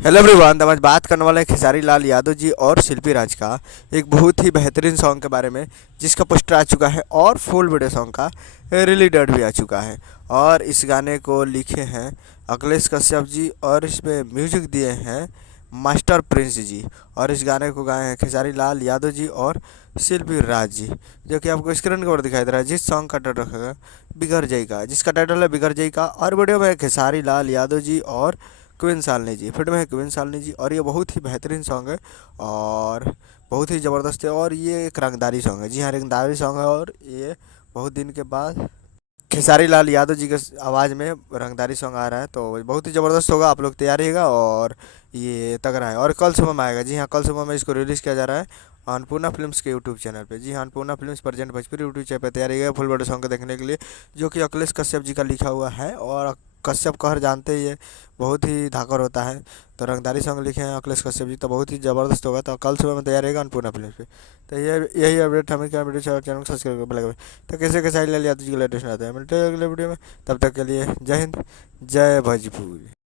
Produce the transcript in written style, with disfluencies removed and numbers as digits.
Hello everyone, तो आज बात करने वाले हैं खेसारी लाल यादव जी और शिल्पी राज का एक बहुत ही बेहतरीन सॉन्ग के बारे में, जिसका पोस्टर आ चुका है और फुल वीडियो सॉन्ग का रिलीज डेट भी आ चुका है। और इस गाने को लिखे हैं अखिलेश कश्यप जी और इसमें म्यूजिक दिए हैं मास्टर प्रिंस जी। और इस गाने को गाए हैं खेसारी लाल यादव जी और शिल्पी राज जी, जो कि आपको स्क्रीन के ऊपर दिखाई दे रहा है। जिस सॉन्ग का टाइटल रखेगा बिगड़ जाएगा, जिसका टाइटल है बिगड़ जाएगा। और वीडियो में खेसारी लाल यादव जी और क्वीन सालनी जी, फिल्म है क्वीन सालनी जी। और ये बहुत ही बेहतरीन सॉन्ग है और बहुत ही ज़बरदस्त है। और ये एक रंगदारी सॉन्ग है, जी हाँ, रंगदारी सॉन्ग है। और ये बहुत दिन के बाद खेसारी लाल यादव जी के आवाज़ में रंगदारी सॉन्ग आ रहा है, तो बहुत ही ज़बरदस्त होगा। आप लोग तैयार रहिएगा और ये तगड़ा है। और कल सुबह में आएगा, जी हाँ, कल सुबह में इसको रिलीज़ किया जा रहा है अन्नपूर्णा फिल्म्स के यूट्यूब चैनल पे। जी हाँ, Annapurna films present Bhojpuri YouTube channel पे तैयार रहिएगा फुल वीडियो सॉन्ग को देखने के लिए, जो कि अखिलेश कश्यप जी का लिखा हुआ है। और कश्यप कहर जानते ही है, बहुत ही धाकर होता है। तो रंगदारी सॉन्ग लिखे हैं अखिलेश कश्यप जी, तो बहुत ही ज़बरदस्त होगा। तो कल सुबह में तैयार रहेगा अन्नपूर्णा फिल्म पे। तो ये यही अपडेट हमें क्या वीडियो चैनल को सब्सक्राइब कर। तो कैसे कैसे लाल यादव जी के लेटेस्ट आता है, मिलते हैं अगले वीडियो में। तब तक के लिए जय हिंद, जय भोजपुरी।